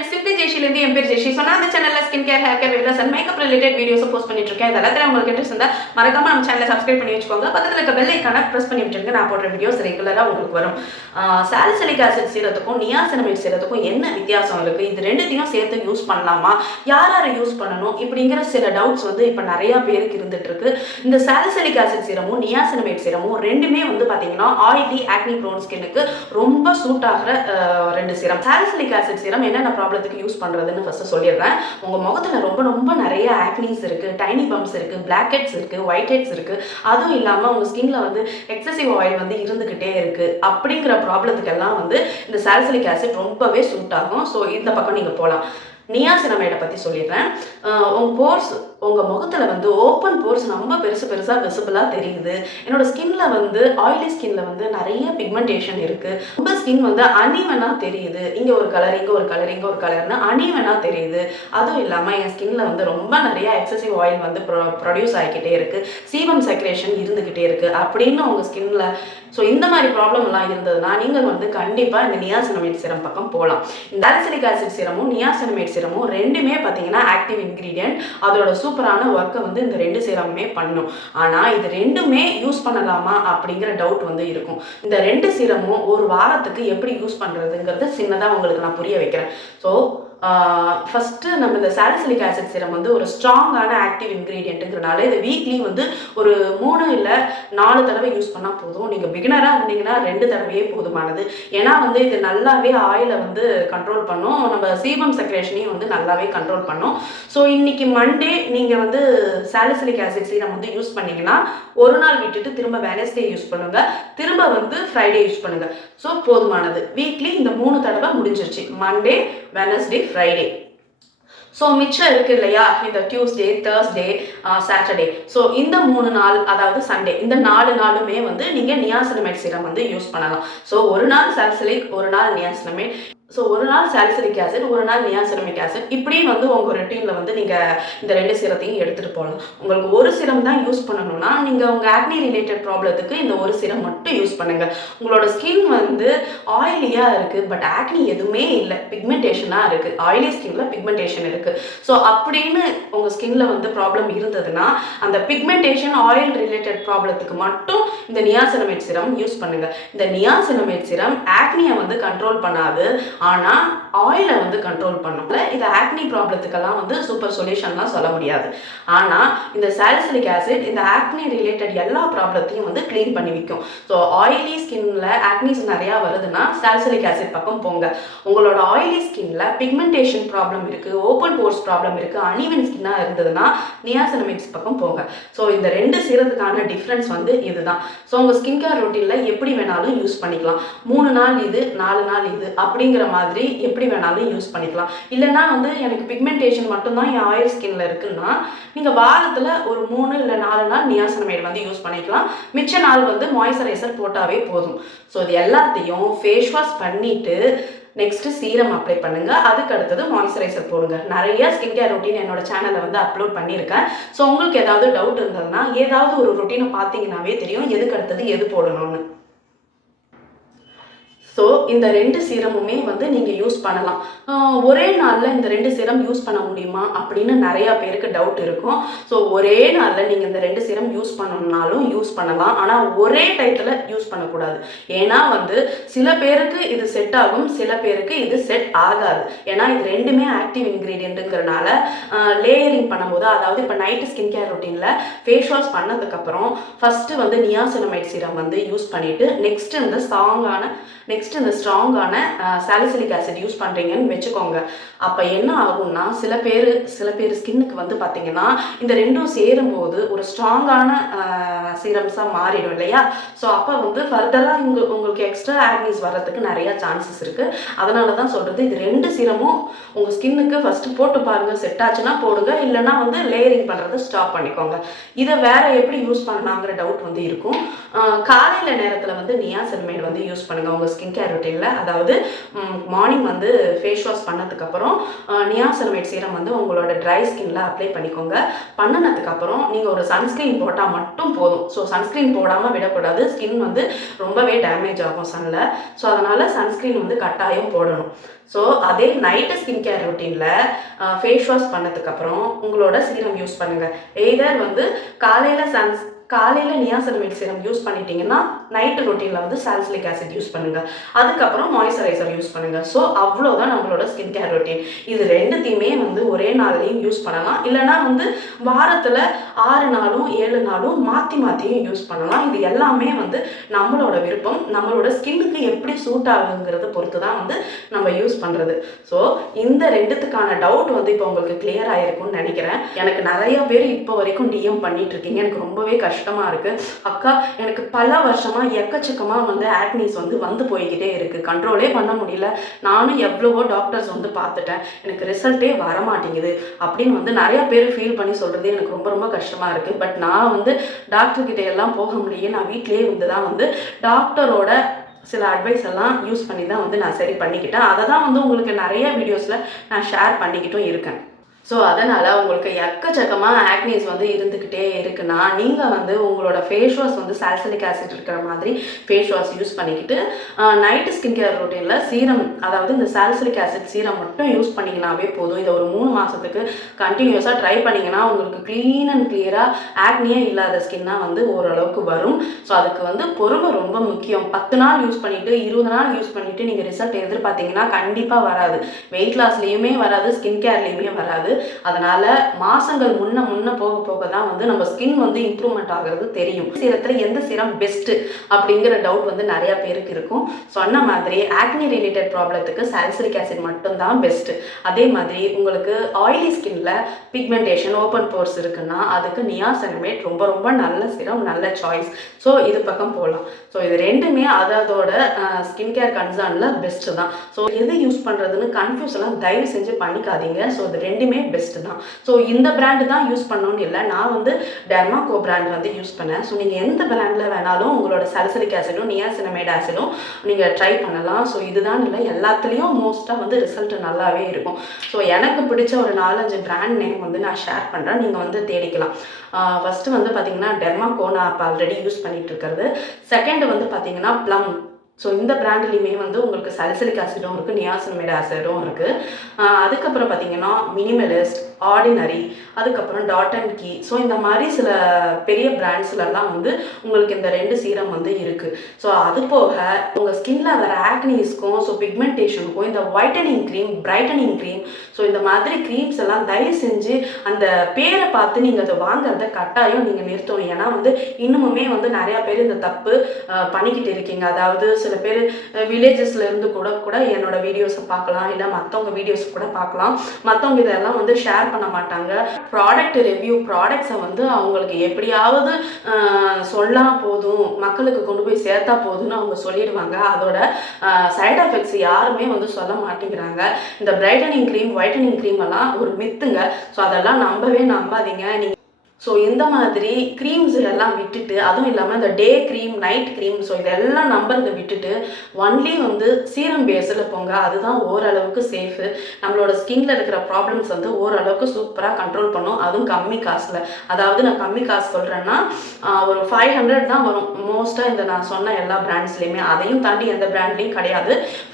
friends, Simply Jeshi lendi என் பேர் ஜெஷி. So நான் இந்த சேனல்ல skin care, hair care, wellness and makeup related videos post பண்ணிட்டு இருக்கேன். இதெல்லாம் உங்களுக்கு இன்ட்ரெஸ்ட் இருந்தா மறக்காம நம்ம சேனலை சப்ஸ்கிரைப் பண்ணி வச்சுக்கோங்க. பக்கத்துல இருக்க பெல் ஐகானை பிரஸ் பண்ணி விட்டுருங்க. நான் போடுற வீடியோஸ் ரெகுலரா உங்களுக்கு வரும். சாலிசிலிக் ஆசிட் சீரத்துக்கும் நியாசினமைட் சீரத்துக்கும் என்ன வித்தியாசம் இருக்கு? இது ரெண்டுத்தையும் சேர்த்து யூஸ் பண்ணலாமா? யார் யாரை யூஸ் பண்ணணும்? இப்படிங்கிற சில டவுட்ஸ் வந்து இப்போ நிறைய பேருக்கு இருந்துட்டு இருக்கு. இந்த சாலிசிலிக் ஆசிட் சீரமும் நியாசினமைட் சீரமும் ரெண்டுமே வந்து பாத்தீங்கன்னா ஆயிலி ஆக்னி ப்ரோன் ஸ்கின்னுக்கு ரொம்ப சூட் ஆகிற ரெண்டு சீரம். சாலிசிலிக் ஆசிட் சீரம் என்னென்ன ப்ராப்ளத்துக்கு யூஸ் பண்றதுன்னு ஃபர்ஸ்ட் சொல்லிடுறேன். உங்க முகத்துல ரொம்ப ரொம்ப நிறைய ஆக்னிஸ் இருக்கு, டைனி பம்ப்ஸ் இருக்கு, பிளாக் ஹெட்ஸ் இருக்கு, ஒயிட் ஹெட்ஸ் இருக்கு, அதுவும் இல்லாம உங்க ஸ்கின்ல வந்து எக்ஸசிவ் ஆயில் வந்து இருந்துகிட்டே இருக்கு அப்படிங்கிற ப்ராப்ளத்துக்கெல்லாம் வந்து இந்த சாலிசிலிக் ஆசிட் ரொம்பவே சூட் ஆகும். ஸோ இந்த பக்கம் நீங்க போகலாம். நியாசினமைடை பற்றி சொல்லிடுறேன். உங்கள் போர்ஸ், உங்கள் முகத்தில் வந்து ஓப்பன் போர்ஸ் ரொம்ப பெருசாக விசிபிளாக தெரியுது. என்னோட ஸ்கின்ல வந்து ஆயிலி ஸ்கின்ல வந்து நிறைய பிக்மெண்டேஷன் இருக்குது. ரொம்ப ஸ்கின் வந்து அனீவனாக தெரியுது. இங்கே ஒரு கலர், இங்கே ஒரு கலர், இங்கே ஒரு கலர்னு அனீவனாக தெரியுது. அதுவும் இல்லாமல் என் ஸ்கின்ல வந்து ரொம்ப நிறைய எக்ஸசிவ் ஆயில் வந்து ப்ரொடியூஸ் ஆகிக்கிட்டே இருக்குது, சீபம் செக்ரேஷன் இருந்துக்கிட்டே இருக்குது அப்படின்னு உங்கள் ஸ்கின்ல. ஸோ இந்த மாதிரி ப்ராப்ளம் எல்லாம் இருந்ததுன்னா நீங்கள் வந்து கண்டிப்பாக இந்த நியாசினமைட் சீரம் பக்கம் போகலாம். இந்த சாலிசிலிக் ஆசிட் சீரமும் நியாசினமைட் சீரமும் ரெண்டுமே பார்த்தீங்கன்னா ஆக்டிவ் இன்கிரீடியன்ட். அதோட சூப்பரான ஒர்க்கை வந்து இந்த ரெண்டு சீரமுமே பண்ணும். ஆனால் இது ரெண்டுமே யூஸ் பண்ணலாமா அப்படிங்கிற டவுட் வந்து இருக்கும். இந்த ரெண்டு சீரமும் ஒரு வாரத்துக்கு எப்படி யூஸ் பண்ணுறதுங்கிறது சின்னதாக உங்களுக்கு நான் புரிய வைக்கிறேன். ஸோ ஃபஸ்ட்டு நம்ம இந்த சாலிசிலிக் ஆசிட் சீரம் வந்து ஒரு ஸ்ட்ராங்கான ஆக்டிவ் இன்க்ரீடியன்ட்டுங்கிறனால இதை வீக்லி வந்து ஒரு 3 இல்லை 4 தடவை யூஸ் பண்ணால் போதும். நீங்கள் பிகினராக இருந்தீங்கன்னா 2 தடவையே போதுமானது. ஏன்னா வந்து இது நல்லாவே ஆயிலை வந்து கண்ட்ரோல் பண்ணும், நம்ம சீபம் செக்ரேஷனையும் வந்து நல்லாவே கண்ட்ரோல் பண்ணும். ஸோ இன்னைக்கு மண்டே நீங்கள் வந்து சாலிசிலிக் ஆசிட் சீரம் வந்து யூஸ் பண்ணிங்கன்னா ஒரு நாள் விட்டுட்டு திரும்ப வெனஸ்டே யூஸ் பண்ணுங்க, திரும்ப வந்து ஃப்ரைடே யூஸ் பண்ணுங்க. ஸோ போதுமானது. வீக்லி இந்த 3 தடவை முடிஞ்சிருச்சு, மண்டே, வெனஸ்டே, ஃப்ரைடே. ஸோ மிச்சம் இருக்கு இல்லையா, இந்த டியூஸ்டே, தேர்ஸ்டே, சாட்டர்டே. ஸோ இந்த 3 நாள், அதாவது சண்டே, இந்த 4 நாளுமே வந்து நீங்கள் நியாசினமைட் சீரம் வந்து யூஸ் பண்ணலாம். ஸோ ஒரு நாள் சாலிசிலிக், ஒரு நாள் நியாசினமைட். ஸோ ஒரு நாள் சாலிசிலிக் ஆசிட், ஒரு நாள் நியாசினமிக் ஆசிட், இப்படி வந்து உங்கள் ரொட்டீனில் வந்து நீங்கள் இந்த ரெண்டு சீரத்தையும் எடுத்துகிட்டு போகலாம். உங்களுக்கு ஒரு சீரம் தான் யூஸ் பண்ணணும்னா நீங்கள் உங்கள் ஆக்னி ரிலேட்டட் ப்ராப்ளத்துக்கு இந்த ஒரு சீரம் மட்டும் யூஸ் பண்ணுங்கள். உங்களோட ஸ்கின் வந்து ஆயிலியாக இருக்குது, பட் ஆக்னி எதுவுமே இல்லை, பிக்மெண்டேஷனாக இருக்குது. ஆயிலி ஸ்கின்ல பிக்மெண்டேஷன் இருக்குது. ஸோ அப்படின்னு உங்கள் ஸ்கின்ல வந்து ப்ராப்ளம் இருந்ததுன்னா அந்த பிக்மெண்டேஷன் ஆயில் ரிலேட்டட் ப்ராப்ளத்துக்கு மட்டும் இந்த நியாசினமைட் சீரம் யூஸ் பண்ணுங்கள். இந்த நியாசினமைட் சீரம் ஆக்னியை வந்து கண்ட்ரோல் பண்ணாது, ஆனால் ஆயிலை வந்து கண்ட்ரோல் பண்ணல. இது ஆக்னி ப்ராப்ளத்துக்கெல்லாம் வந்து சூப்பர் சொல்யூஷன்லாம் சொல்ல முடியாது. ஆனால் இந்த சாலிசிலிக் ஆசிட் இந்த ஆக்னி ரிலேட்டட் எல்லா ப்ராப்ளத்தையும் வந்து க்ளீன் பண்ணி வைக்கும். ஸோ ஆயிலி ஸ்கின்ல ஆக்னிஸ் நிறையா வருதுன்னா சாலிசிலிக் ஆசிட் பக்கம் போங்க. உங்களோட ஆயிலி ஸ்கின்ல பிக்மெண்டேஷன் ப்ராப்ளம் இருக்குது, ஓப்பன் போர்ஸ் ப்ராப்ளம் இருக்குது, அனீவன் ஸ்கின்னாக இருந்ததுன்னா நியாசினமைட்ஸ் பக்கம் போங்க. ஸோ இந்த ரெண்டு சீரத்துக்கான டிஃப்ரென்ஸ் வந்து இதுதான். ஸோ உங்கள் ஸ்கின் கேர் ரொட்டீனில் எப்படி வேணாலும் யூஸ் பண்ணிக்கலாம். 3 நாள் இது, 4 நாள் இது அப்படிங்கிற மாதிரி எப்படி வேணாலும் யூஸ் பண்ணிக்கலாம். இல்லைன்னா வந்து எனக்கு பிக்மெண்டேஷன் மட்டும்தான் என் ஆயில் ஸ்கின்ல இருக்குன்னா நீங்கள் வாரத்தில் ஒரு 3 இல்லை 4 நாள் நியாசினமைட் வந்து யூஸ் பண்ணிக்கலாம். மிச்ச நாள் வந்து மாய்ஸ்சரைசர் போட்டாவே போதும். ஸோ இது எல்லாத்தையும் ஃபேஸ் வாஷ் பண்ணிட்டு நெக்ஸ்ட் சீரம் அப்ளை பண்ணுங்க. அதுக்கு அடுத்தது மாய்ஸ்சரைசர் போடுங்க. நிறைய ஸ்கின் கேர் ரொட்டீன் என்னோட சேனல்ல வந்து அப்லோட் பண்ணியிருக்கேன். ஸோ உங்களுக்கு ஏதாவது டவுட் இருந்ததுன்னா ஏதாவது ஒரு ரொட்டீனை பார்த்தீங்கன்னாவே தெரியும் எதுக்கு அடுத்தது எது போடணும்னு. ஸோ இந்த ரெண்டு சீரமுமே வந்து நீங்கள் யூஸ் பண்ணலாம். ஒரே நாளில் இந்த ரெண்டு சீரம் யூஸ் பண்ண முடியுமா அப்படின்னு நிறையா பேருக்கு டவுட் இருக்கும். ஸோ ஒரே நாளில் நீங்கள் இந்த ரெண்டு சீரம் யூஸ் பண்ணணும்னாலும் யூஸ் பண்ணலாம், ஆனால் ஒரே டைத்தில் யூஸ் பண்ணக்கூடாது. ஏன்னா வந்து சில பேருக்கு இது செட் ஆகும், சில பேருக்கு இது செட் ஆகாது. ஏன்னா இது ரெண்டுமே ஆக்டிவ் இன்க்ரீடியன்ட்டுங்கிறனால லேயரிங் பண்ணும்போது, அதாவது இப்போ நைட்டு ஸ்கின் கேர் ரொட்டீனில் ஃபேஸ் வாஷ் பண்ணதுக்கப்புறம் ஃபஸ்ட்டு வந்து நியாசினமைட் சீரம் வந்து யூஸ் பண்ணிவிட்டு நெக்ஸ்ட் இந்த ஸ்ட்ராங்கான சாலிசிலிக் ஆசிட் யூஸ் பண்ணுறீங்கன்னு வச்சுக்கோங்க. அப்போ என்ன ஆகும்னா சில பேர் ஸ்கின்னுக்கு வந்து பார்த்தீங்கன்னா இந்த ரெண்டும் சேரும்போது ஒரு ஸ்ட்ராங்கான சீரம்ஸாக மாறிடும் இல்லையா. ஸோ அப்போ வந்து ஃபர்தராக உங்களுக்கு எக்ஸ்ட்ரா ஆக்னிஸ் வர்றதுக்கு நிறையா சான்சஸ் இருக்குது. அதனால தான் சொல்கிறது, இது ரெண்டு சீரமும் உங்கள் ஸ்கின்னுக்கு ஃபஸ்ட்டு போட்டு பாருங்கள், செட் ஆச்சுன்னா போடுங்க, இல்லைன்னா வந்து லேயரிங் பண்ணுறதை ஸ்டாப் பண்ணிக்கோங்க. இதை வேற எப்படி யூஸ் பண்ணலாங்கிற டவுட் வந்து இருக்கும். காலையில் நேரத்தில் வந்து நியாசினமைட் வந்து யூஸ் பண்ணுங்கள். உங்கள் ஸ்கின் கேர் ரொட்டீனில், அதாவது மார்னிங் வந்து ஃபேஸ் வாஷ் பண்ணதுக்கப்புறம் நியாசனமைட் சீரம் வந்து உங்களோட ட்ரை ஸ்கின்ல அப்ளை பண்ணிக்கோங்க. பண்ணினதுக்கப்புறம் நீங்கள் ஒரு சன்ஸ்க்ரீன் போட்டால் மட்டும் போதும். ஸோ சன்ஸ்க்ரீன் போடாமல் விடக்கூடாது, ஸ்கின் வந்து ரொம்பவே டேமேஜ் ஆகும் சன்னில். ஸோ அதனால் சன்ஸ்க்ரீன் வந்து கட்டாயம் போடணும். ஸோ அதே நைட்டு ஸ்கின் கேர் ரொட்டீனில் ஃபேஸ் வாஷ் பண்ணதுக்கப்புறம் உங்களோட சீரம் யூஸ் பண்ணுங்கள். எய்தர் வந்து காலையில் நியாசனமைட் சீரம் யூஸ் பண்ணிட்டீங்கன்னா நைட்டு ரொட்டீனில் வந்து சாலிசிலிக் ஆசிட் யூஸ் பண்ணுங்கள். அதுக்கப்புறம் மாய்ஸ்சரைசர் யூஸ் பண்ணுங்கள். ஸோ அவ்வளோதான் நம்மளோட ஸ்கின் கேர் ரொட்டீன். இது ரெண்டுத்தையுமே வந்து ஒரே நாள்லையும் யூஸ் பண்ணலாம், இல்லைனா வந்து வாரத்தில் 6 நாளும் 7 நாளும் மாற்றியும் யூஸ் பண்ணலாம். இது எல்லாமே வந்து நம்மளோட விருப்பம், நம்மளோட ஸ்கின்னுக்கு எப்படி சூட் ஆகுங்கிறத பொறுத்து தான் வந்து நம்ம யூஸ் பண்ணுறது. ஸோ இந்த ரெண்டுத்துக்கான டவுட் வந்து இப்போ உங்களுக்கு கிளியர் ஆகிருக்கும்னு நினைக்கிறேன். எனக்கு நிறைய பேர் இப்போ வரைக்கும் டிஎம் பண்ணிட்டு இருக்கீங்க. எனக்கு ரொம்பவே கஷ்டமாக இருக்குது. அக்கா, எனக்கு பல வருஷமாக எக்கச்சக்கமாக வந்து ஆக்னிஸ் வந்து போய்கிட்டே இருக்குது, கண்ட்ரோலே பண்ண முடியல. நானும் எவ்வளவோ டாக்டர்ஸ் வந்து பார்த்துட்டேன், எனக்கு ரிசல்ட்டே வரமாட்டேங்குது அப்படின்னு வந்து நிறைய பேர் ஃபீல் பண்ணி சொல்கிறது எனக்கு ரொம்ப ரொம்ப கஷ்டமாக இருக்குது. பட் நான் வந்து டாக்டர்கிட்ட எல்லாம் போக முடியும், நான் வீட்டிலேயே வந்து தான் வந்து டாக்டரோட சில அட்வைஸ் எல்லாம் யூஸ் பண்ணி தான் வந்து நான் சரி பண்ணிக்கிட்டேன். அதை தான் வந்து உங்களுக்கு நிறைய வீடியோஸில் நான் ஷேர் பண்ணிக்கிட்டும் இருக்கேன். ஸோ அதனால் உங்களுக்கு எக்கச்சக்கமாக ஆக்னிஸ் வந்து இருந்துக்கிட்டே இருக்குன்னா நீங்கள் வந்து உங்களோட ஃபேஸ் வாஷ் வந்து சாலிசிலிக் ஆசிட் இருக்கிற மாதிரி ஃபேஸ் வாஷ் யூஸ் பண்ணிக்கிட்டு நைட்டு ஸ்கின் கேர் ரொட்டீனில் சீரம், அதாவது இந்த சாலிசிலிக் ஆசிட் சீரம் மட்டும் யூஸ் பண்ணிங்கனாவே போதும். இதை ஒரு 3 மாதத்துக்கு கண்டினியூஸாக ட்ரை பண்ணிங்கன்னா உங்களுக்கு க்ளீன் அண்ட் கிளியராக ஆக்னியே இல்லாத ஸ்கின்னாக வந்து ஓரளவுக்கு வரும். ஸோ அதுக்கு வந்து பொறுமை ரொம்ப முக்கியம். 10 நாள் யூஸ் பண்ணிவிட்டு 20 நாள் யூஸ் பண்ணிவிட்டு நீங்கள் ரிசல்ட் எதிர்பார்த்தீங்கன்னா கண்டிப்பாக வராது. வெயிட் லாஸ்லேயுமே வராது, ஸ்கின் கேர்லேயுமே வராது. அதனால மாசங்கள் முன்ன போக தான் வந்து நம்ம ஸ்கின் வந்து இம்ப்ரூவ்மெண்ட் ஆகிறது தெரியும். சீரத்துல எந்த சீரம் பெஸ்ட் அப்படிங்கிற டவுட் வந்து நிறைய பேருக்கு இருக்கும். சொன்ன மாதிரி ஆக்னி ரிலேட்டட் ப்ராப்ளத்துக்கு சாலிசிலிக் ஆசிட் மட்டும் தான் பெஸ்ட். அதே மாதிரி உங்களுக்கு ஆயிலி ஸ்கின்ல பிக்மெண்டேஷன், ஓப்பன் போர்ஸ் இருக்குன்னா அதுக்கு நியாசனமைட் ரொம்ப ரொம்ப நல்ல சீரம், நல்ல சாய்ஸ். ஸோ இது பக்கம் போகலாம். ஸோ இது ரெண்டுமே அதோட ஸ்கின் கேர் கன்சர்ன்ல பெஸ்ட் தான். ஸோ எது யூஸ் பண்றதுன்னு கன்ஃபியூஸ் எல்லாம் தயவு செஞ்சு பண்ணிக்காதீங்க. ஸோ இது ரெண்டுமே பெஸ்ட் தான். ஸோ இந்த பிராண்டு தான் யூஸ் பண்ணணும்னு இல்லை, நான் வந்து டெர்மாகோ பிராண்ட் வந்து யூஸ் பண்ணேன். ஸோ நீங்கள் எந்த பிராண்டில் வேணாலும் உங்களோட சாலிசிலிக் ஆசிடும் நியாசினமைட் ஆசிடும் நீங்கள் ட்ரை பண்ணலாம். ஸோ இதுதான் இல்லை, எல்லாத்துலேயும் மோஸ்ட்டாக வந்து ரிசல்ட் நல்லாவே இருக்கும். ஸோ எனக்கு பிடிச்ச ஒரு 4-5 பிராண்ட் நேம் வந்து நான் ஷேர் பண்ணுறேன், நீங்கள் வந்து தேடிக்கலாம். ஃபஸ்ட்டு வந்து பார்த்தீங்கன்னா டெர்மாகோ நான் இப்போ ஆல்ரெடி யூஸ் பண்ணிட்டு இருக்கிறது. செகண்ட் வந்து பார்த்தீங்கன்னா ப்ளம். ஸோ இந்த பிராண்ட்லேயுமே வந்து உங்களுக்கு சாலிசிலிக் ஆசிடும் இருக்குது, நியாசினமைட் ஆசிடும் இருக்குது. அதுக்கப்புறம் பார்த்தீங்கன்னா மினிமலிஸ்ட், ஆர்டினரி, அதுக்கப்புறம் டாட் அண்ட் கீ. ஸோ இந்த மாதிரி சில பெரிய பிராண்ட்ஸ்லலாம் வந்து உங்களுக்கு இந்த 2 சீரம் வந்து இருக்குது. ஸோ அது போக உங்கள் ஸ்கின்ல வர ஆக்னிஸ்க்கும் ஸோ பிக்மெண்டேஷனுக்கும் இந்த whitening cream, brightening cream, so இந்த மாதிரி க்ரீம்ஸ் எல்லாம் தயவு செஞ்சு அந்த பேரை பார்த்து நீங்கள் அதை வாங்குறத கட்டாயம் நீங்கள் நிறுத்தணும். ஏன்னா வந்து இன்னுமுமே வந்து நிறையா பேர் இந்த தப்பு பண்ணிக்கிட்டு இருக்கீங்க. அதாவது சில பேர் வில்லேஜஸ்ல இருந்து கூட என்னோட வீடியோஸை பார்க்கலாம், இல்லை மற்றவங்க வீடியோஸ் கூட பார்க்கலாம். மற்றவங்க இதெல்லாம் வந்து ஷேர் பண்ண மாட்டாங்க. ப்ராடக்ட் ரிவ்யூ, ப்ராடக்ட்ஸை வந்து அவங்களுக்கு எப்படியாவது சொன்னா போதும், மக்களுக்கு கொண்டு போய் சேர்த்தா போதும்னு அவங்க சொல்லிடுவாங்க. அதோட சைட் எஃபெக்ட்ஸ் யாருமே வந்து சொல்ல மாட்டேங்கிறாங்க. இந்த பிரைட்டனிங் க்ரீம், ஒயிட்டனிங் க்ரீம் எல்லாம் ஒரு மித்துங்க. ஸோ அதெல்லாம் நம்பாதீங்க. நீங்கள் ஸோ இந்த மாதிரி க்ரீம்ஸ் எல்லாம் விட்டுட்டு, அதுவும் இல்லாமல் இந்த day cream, night cream, so இதெல்லாம் நம்புறதை விட்டுட்டு ஒன்லி வந்து சீரம் பேஸில் போங்க. அதுதான் ஓரளவுக்கு சேஃபு. நம்மளோட ஸ்கின்ல இருக்கிற ப்ராப்ளம்ஸ் வந்து ஓரளவுக்கு சூப்பராக கண்ட்ரோல் பண்ணும், அதுவும் கம்மி காசில். அதாவது நான் கம்மி காசு சொல்கிறேன்னா ஒரு 500 தான் வரும் மோஸ்ட்டாக இந்த நான் சொன்ன எல்லா பிராண்ட்ஸ்லேயுமே. அதையும் தாண்டி எந்த பிராண்ட்லேயும் கிடையாது.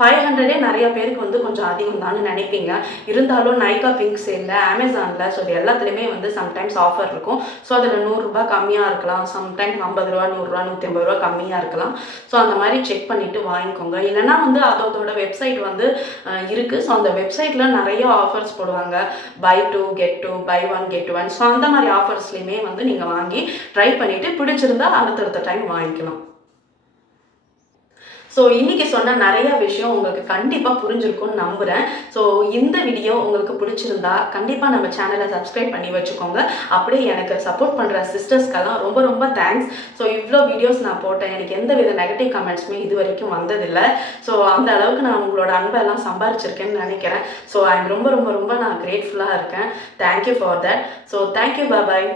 500 நிறைய பேருக்கு வந்து கொஞ்சம் அதிகம் தான் நினைப்பீங்க. இருந்தாலும் நைகா பிங்க் சேலில், அமேசானில், ஸோ இது எல்லாத்துலேயுமே வந்து சம்டைம்ஸ் ஆஃபர் இருக்கும். ஸோ அதில் 100 ரூபாய் கம்மியாக இருக்கலாம், சம்டைம் 50 ரூபா, 100 ரூபா, 150 ரூபா கம்மியாக இருக்கலாம். ஸோ அந்த மாதிரி செக் பண்ணிவிட்டு வாங்கிக்கோங்க. இல்லைனா வந்து அதோட வெப்சைட் வந்து இருக்குது. ஸோ அந்த வெப்சைட்டில் நிறைய ஆஃபர்ஸ் போடுவாங்க, buy 2 get 2, buy 1 get 1. So அந்த மாதிரி ஆஃபர்ஸ்லையுமே வந்து நீங்கள் வாங்கி ட்ரை பண்ணிவிட்டு பிடிச்சிருந்தா அடுத்தடுத்த டைம் வாங்கிக்கலாம். ஸோ இன்றைக்கி சொன்ன நிறைய விஷயம் உங்களுக்கு கண்டிப்பாக புரிஞ்சிருக்கும்னு நம்புகிறேன். ஸோ இந்த வீடியோ உங்களுக்கு பிடிச்சிருந்தா கண்டிப்பாக நம்ம சேனலை சப்ஸ்கிரைப் பண்ணி வச்சுக்கோங்க. அப்படியே எனக்கு சப்போர்ட் பண்ணுற சிஸ்டர்ஸ்க்கெல்லாம் ரொம்ப ரொம்ப தேங்க்ஸ். ஸோ இவ்வளோ வீடியோஸ் நான் போட்டேன், எனக்கு எந்த வித நெகட்டிவ் கமெண்ட்ஸுமே இது வரைக்கும் வந்ததில்லை. ஸோ அந்த அளவுக்கு நான் உங்களோட அன்பெல்லாம் சம்பாரிச்சிருக்கேன்னு நினைக்கிறேன். ஸோ ஐம் ரொம்ப ரொம்ப ரொம்ப நான் கிரேட்ஃபுல்லாக இருக்கேன். Thank you for that. So thank you, bye.